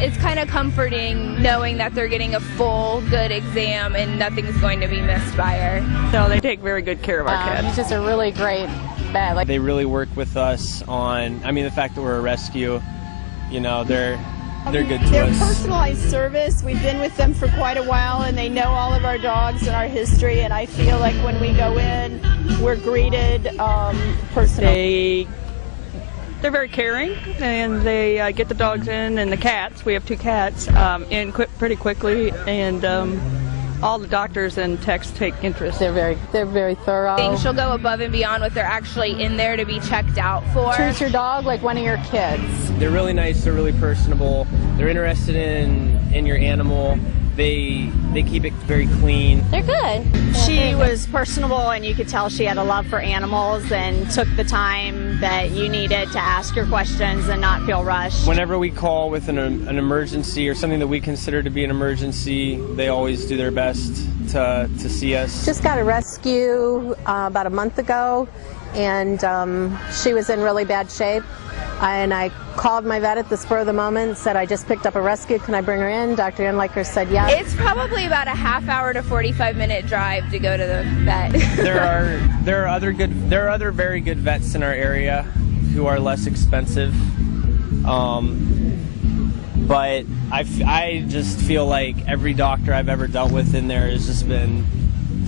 It's kind of comforting knowing that they're getting a full, good exam and nothing's going to be missed by her. No, they take very good care of our cats. He's just a really great vet. They really work with us on, the fact that we're a rescue, they're good to They're us. personalized service. We've been with them for quite a while, and they know all of our dogs and our history, and I feel like when we go in, we're greeted personally. They're very caring, and they get the dogs in and the cats. We have 2 cats in pretty quickly, and all the doctors and techs take interest. They're very thorough. She'll go above and beyond what they're actually in there to be checked out for. Treat your dog like one of your kids. They're really nice. They're really personable. They're interested in your animal. They keep it very clean. They're good. She was personable, and you could tell she had a love for animals and took the time that you needed to ask your questions and not feel rushed. Whenever we call with an emergency or something that we consider to be an emergency, they always do their best to see us. Just got a rescue about a month ago, and she was in really bad shape. And I called my vet at the spur of the moment, said I just picked up a rescue, can I bring her in? Dr. Enliker said yes. It's probably about a half-hour to 45-minute drive to go to the vet. There are other very good vets in our area who are less expensive, but I just feel like every doctor I've ever dealt with in there has just been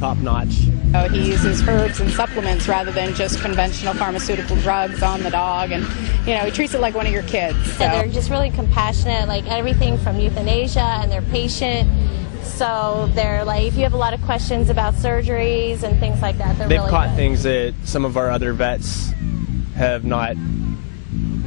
top-notch. He uses herbs and supplements rather than just conventional pharmaceutical drugs on the dog, and he treats it like one of your kids. So. They're just really compassionate, like everything from euthanasia, and they're patient. So they're like, if you have a lot of questions about surgeries and things like that, they've really caught good. Things that some of our other vets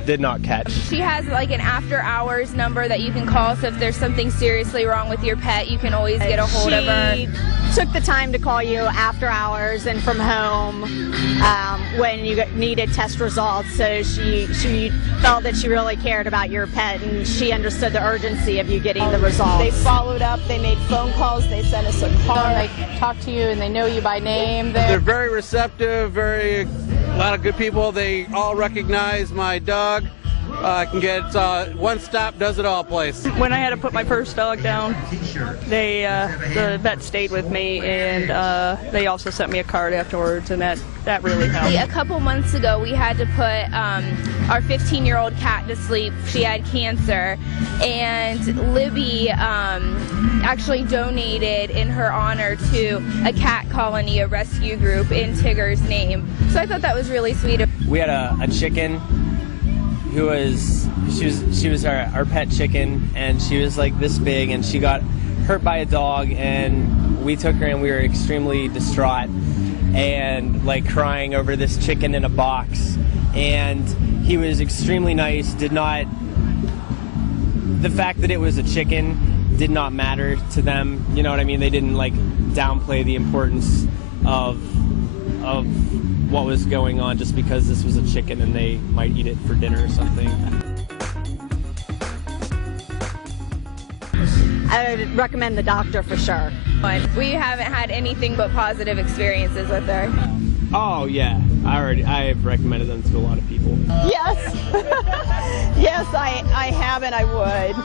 did not catch. She has like an after-hours number that you can call, so if there's something seriously wrong with your pet, you can always get a hold of her. She took the time to call you after hours and from home when you needed test results, so she felt that she really cared about your pet, and she understood the urgency of you getting the results. They followed up, they made phone calls, they sent us a card. They talk to you and they know you by name. They're very receptive, a lot of good people. They all recognize my dog. I can get one stop, does it all place. When I had to put my first dog down, the vet stayed with me, and they also sent me a card afterwards, and that really helped. A couple months ago, we had to put our 15-year-old cat to sleep. She had cancer, and Libby actually donated in her honor to a cat colony, a rescue group in Tigger's name. So I thought that was really sweet. We had a chicken who she was our pet chicken, and she was like this big, and she got hurt by a dog, and we took her, and we were extremely distraught and like crying over this chicken in a box, and he was extremely nice. The fact that it was a chicken did not matter to them, you know what I mean? They didn't like downplay the importance of what was going on just because this was a chicken and they might eat it for dinner or something. I would recommend the doctor for sure. We haven't had anything but positive experiences with her. Oh yeah, I've recommended them to a lot of people. Yes, yes, I have and I would.